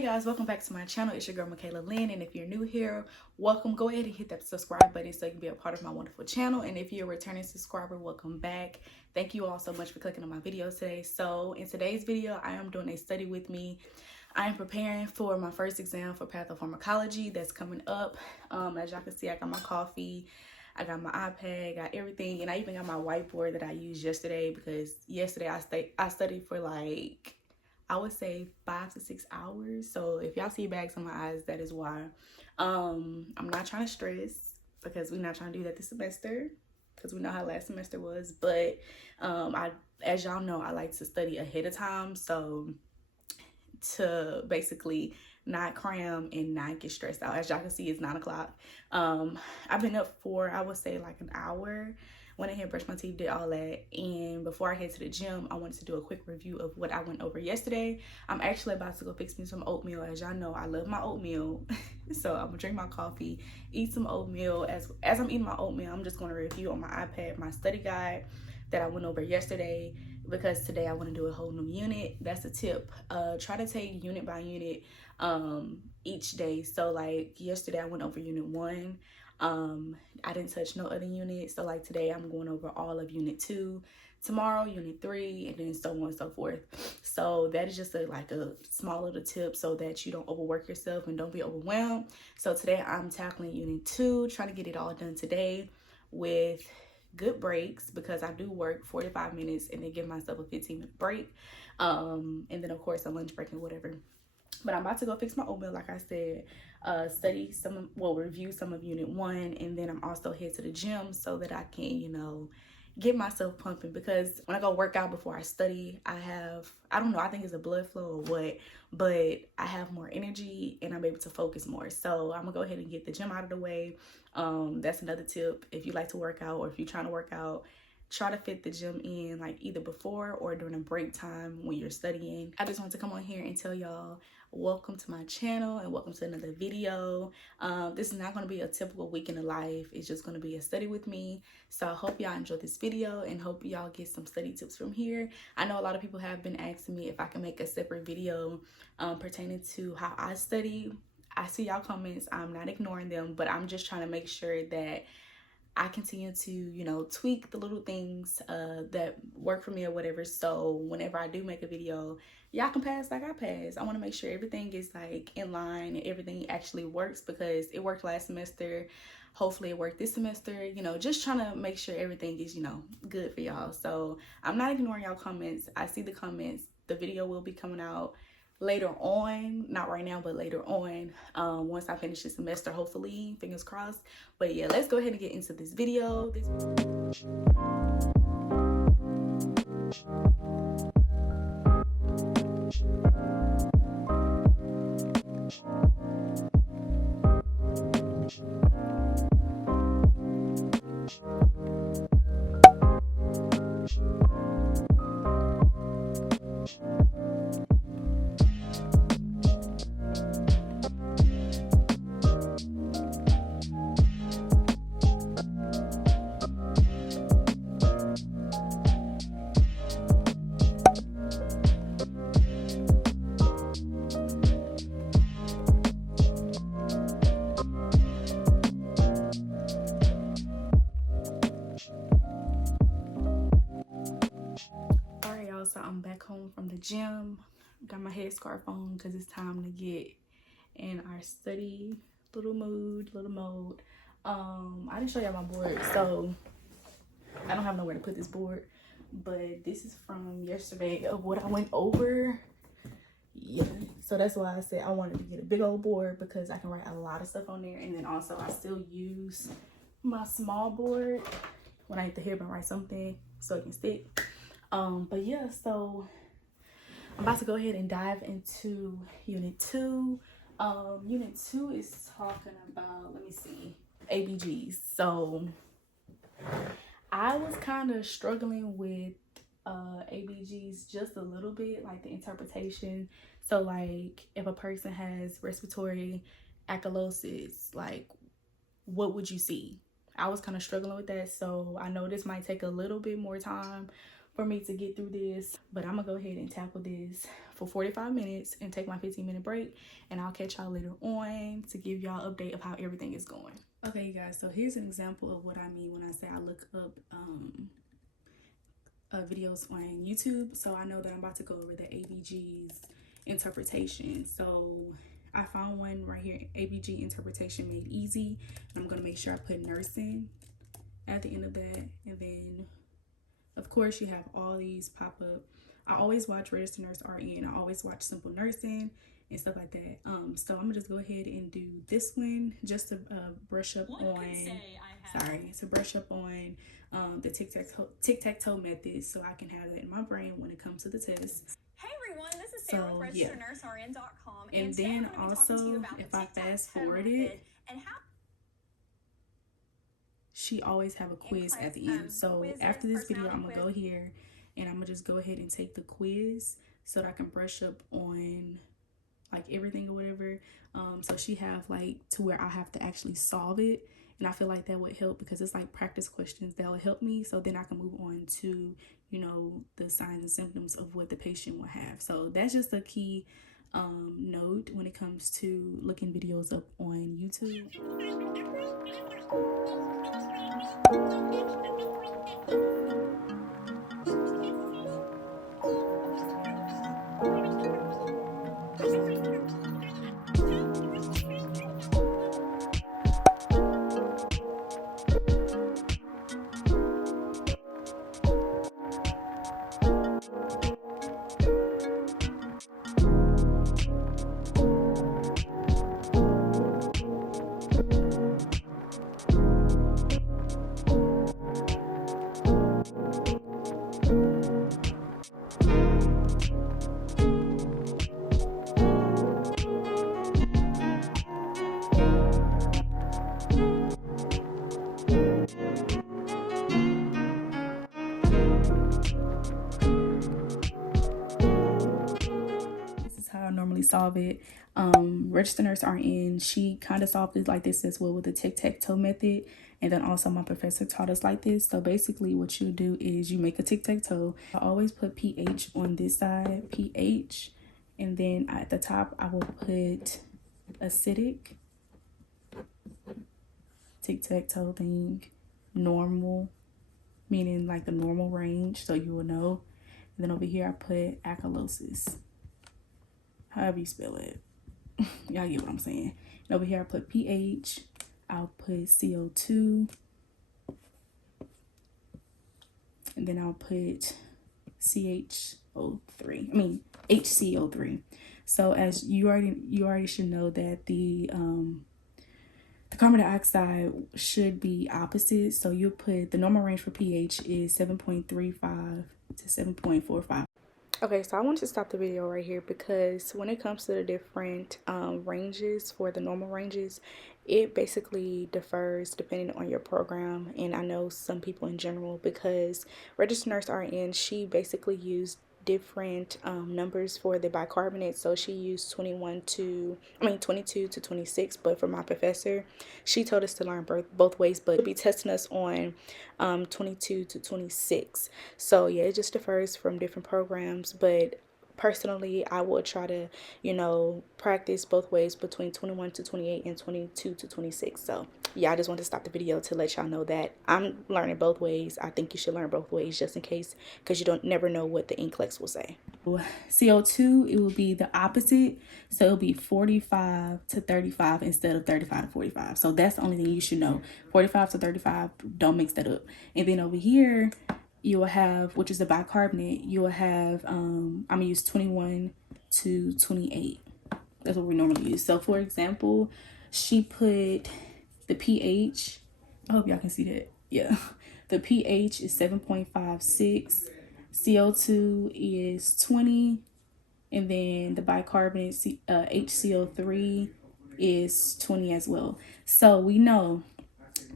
Hey guys, welcome back to my channel. It's your girl Michaela Lynn, and if you're new here, welcome. Go ahead and hit that subscribe button so you can be a part of my wonderful channel. And if you're a returning subscriber, welcome back. Thank you all so much for clicking on my video today. So in today's video, I am doing a study with me. I am preparing for my first exam for pathopharmacology that's coming up. As y'all can see, I got my coffee, I got my iPad, got everything, and I even got my whiteboard that I used yesterday because yesterday I studied for like, I would say 5 to 6 hours. So if y'all see bags on my eyes, that is why. I'm not trying to stress because we're not trying to do that this semester because we know how last semester was. But as y'all know, I like to study ahead of time. So to basically not cram and not get stressed out. As y'all can see, it's 9 o'clock. I've been up for, I would say, like an hour. Went ahead, brushed my teeth, did all that, and before I head to the gym, I wanted to do a quick review of what I went over yesterday. I'm actually about to go fix me some oatmeal. As y'all know, I love my oatmeal. So I'm gonna drink my coffee, eat some oatmeal. As I'm eating my oatmeal, I'm just gonna review on my iPad my study guide that I went over yesterday, because today I want to do a whole new unit. That's a tip. Try to take unit by unit each day. So like yesterday I went over unit 1. I didn't touch no other units. So like today I'm going over all of unit 2, tomorrow unit 3, and then so on and so forth. So that is just like a small little tip so that you don't overwork yourself and don't be overwhelmed. So today I'm tackling unit 2, trying to get it all done today with good breaks, because I do work 45 minutes and then give myself a 15-minute break, and then of course a lunch break and whatever. But I'm about to go fix my oatmeal, like I said, review some of unit 1, and then I'm also head to the gym so that I can, you know, get myself pumping. Because when I go work out before I study, I don't know, I think it's a blood flow or what, but I have more energy and I'm able to focus more. So I'm gonna go ahead and get the gym out of the way. That's another tip. If you like to work out, or if you're trying to work out, try to fit the gym in like either before or during a break time when you're studying. I just want to come on here and tell y'all welcome to my channel and welcome to another video. This is not going to be a typical week in the life. It's just going to be a study with me. So I hope y'all enjoy this video and hope y'all get some study tips from here. I know a lot of people have been asking me if I can make a separate video pertaining to how I study. I see y'all comments. I'm not ignoring them, but I'm just trying to make sure that I continue to, you know, tweak the little things that work for me or whatever. So whenever I do make a video, y'all can pass like I pass. I want to make sure everything is like in line and everything actually works, because it worked last semester. Hopefully it worked this semester. You know, just trying to make sure everything is, you know, good for y'all. So I'm not ignoring y'all comments. I see the comments. The video will be coming out later on, not right now, but later on, once I finish the semester, hopefully, fingers crossed. But yeah, let's go ahead and get into this video. So I'm back home from the gym. Got my headscarf on because it's time to get in our study little mode. I didn't show y'all my board, so I don't have nowhere to put this board, but this is from yesterday of what I went over. Yeah, so that's why I said I wanted to get a big old board, because I can write a lot of stuff on there, and then also I still use my small board when I hit the hip and write something so it can stick. But yeah, so I'm about to go ahead and dive into unit 2. Unit 2 is talking about, let me see, ABGs. So I was kind of struggling with ABGs just a little bit, like the interpretation. So like if a person has respiratory alkalosis, like what would you see? I was kind of struggling with that. So I know this might take a little bit more time for me to get through this. But I'm gonna go ahead and tackle this for 45 minutes and take my 15-minute break, and I'll catch y'all later on to give y'all an update of how everything is going. Okay, you guys, so here's an example of what I mean when I say I look up videos on YouTube. So I know that I'm about to go over the ABG's interpretation. So I found one right here, ABG interpretation made easy. I'm gonna make sure I put nursing at the end of that, and then of course you have all these pop up. I always watch Registered Nurse RN. I always watch Simple Nursing and stuff like that. So I'm gonna just go ahead and do this one just to brush up on the tic-tac-toe method, so I can have that in my brain when it comes to the test. Hey everyone, this is Sarah with RegisteredNurseRN.com, and then also if I fast forward it, she always have a quiz at the end. So after this video, I'm gonna go here and I'm gonna just go ahead and take the quiz so that I can brush up on like everything or whatever. So she have like to where I have to actually solve it, and I feel like that would help because it's like practice questions that will help me, so then I can move on to, you know, the signs and symptoms of what the patient will have. So that's just a key note when it comes to looking videos up on YouTube. Normally solve it. Registered Nurse RN, she kind of solved it like this as well with the tic-tac-toe method, and then also my professor taught us like this. So basically what you do is you make a tic-tac-toe. I always put pH on this side, pH, and then at the top I will put acidic, tic-tac-toe thing, normal, meaning like the normal range, so you will know. And then over here I put acidosis, however you spell it. Y'all get what I'm saying. And over here I put pH, I'll put CO2, and then I'll put HCO3. So as you already should know that the carbon dioxide should be opposite. So you'll put the normal range for pH is 7.35 to 7.45. Okay, so I want to stop the video right here because when it comes to the different ranges for the normal ranges, it basically differs depending on your program. And I know some people in general, because Registered Nurse RN, she basically used different numbers for the bicarbonate. So she used 22 to 26, but for my professor, she told us to learn both ways, but she'll be testing us on 22 to 26. So yeah, it just differs from different programs, but personally I will try to, you know, practice both ways between 21 to 28 and 22 to 26. So yeah, I just want to stop the video to let y'all know that I'm learning both ways. I think you should learn both ways just in case, because you never know what the NCLEX will say. CO2, it will be the opposite, so it'll be 45 to 35 instead of 35 to 45. So that's the only thing you should know. 45 to 35, don't mix that up. And then over here you will have, which is the bicarbonate, you will have I'm gonna use 21 to 28. That's what we normally use. So for example, she put the pH, I hope y'all can see that. Yeah, the pH is 7.56, CO2 is 20, and then the bicarbonate HCO3 is 20 as well. So we know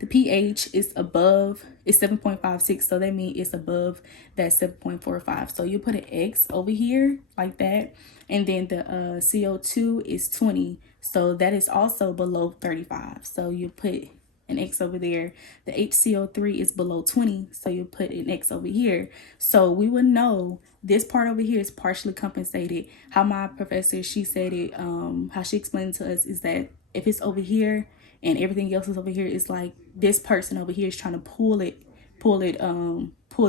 the pH is above, it's 7.56, so that means it's above that 7.45. So you put an X over here like that, and then the CO2 is 20, so that is also below 35. So you put an X over there. The HCO3 is below 20, so you put an X over here. So we would know this part over here is partially compensated. How my professor, she said it, how she explained it to us is that if it's over here and everything else is over here, it's like this person over here is trying to pull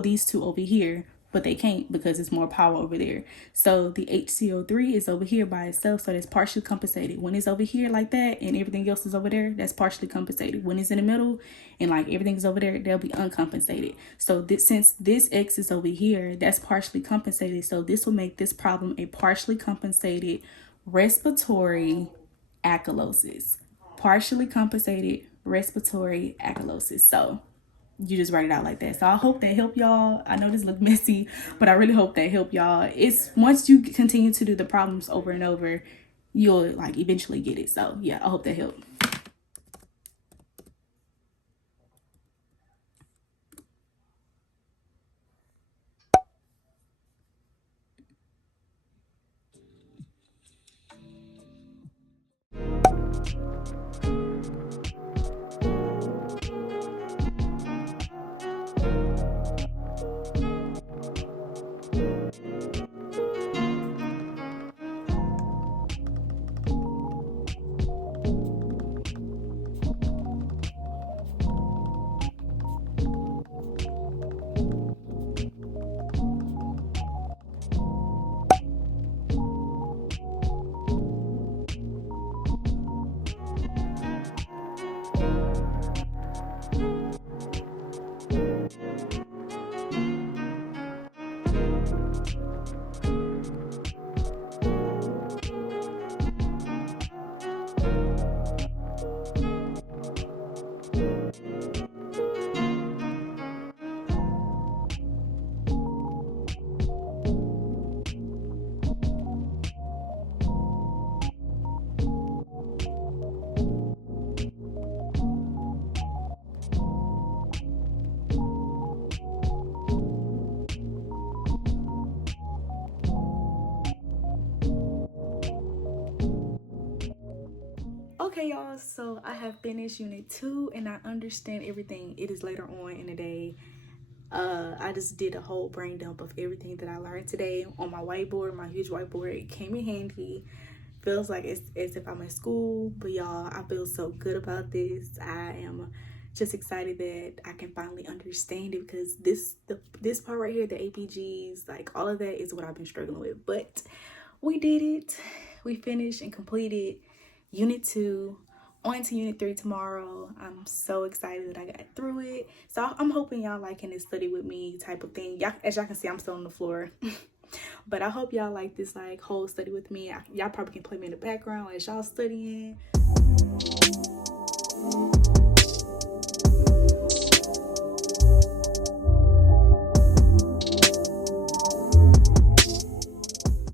these two over here, but they can't because it's more power over there. So the HCO3 is over here by itself, so that's partially compensated. When it's over here like that and everything else is over there, that's partially compensated. When it's in the middle and like everything's over there, they'll be uncompensated. So since this X is over here, that's partially compensated. So this will make this problem a partially compensated respiratory acylosis. Partially compensated respiratory acylosis. So you just write it out like that. So I hope that helped y'all. I know this look messy, but I really hope that helped y'all. It's once you continue to do the problems over and over, you'll like eventually get it. So yeah, I hope that helped. Okay, y'all, so I have finished unit 2 and I understand everything. It is later on in the day. I just did a whole brain dump of everything that I learned today on my whiteboard, my huge whiteboard. It came in handy. Feels like it's as if I'm in school, but y'all, I feel so good about this. I am just excited that I can finally understand it, because this part right here, the APGs, like all of that is what I've been struggling with. But we did it. We finished and completed unit 2. On to unit 3 tomorrow. I'm so excited that I got through it. So I'm hoping y'all liking this study with me type of thing. Y'all, as y'all can see, I'm still on the floor. But I hope y'all like this like whole study with me. Y'all probably can play me in the background as y'all studying.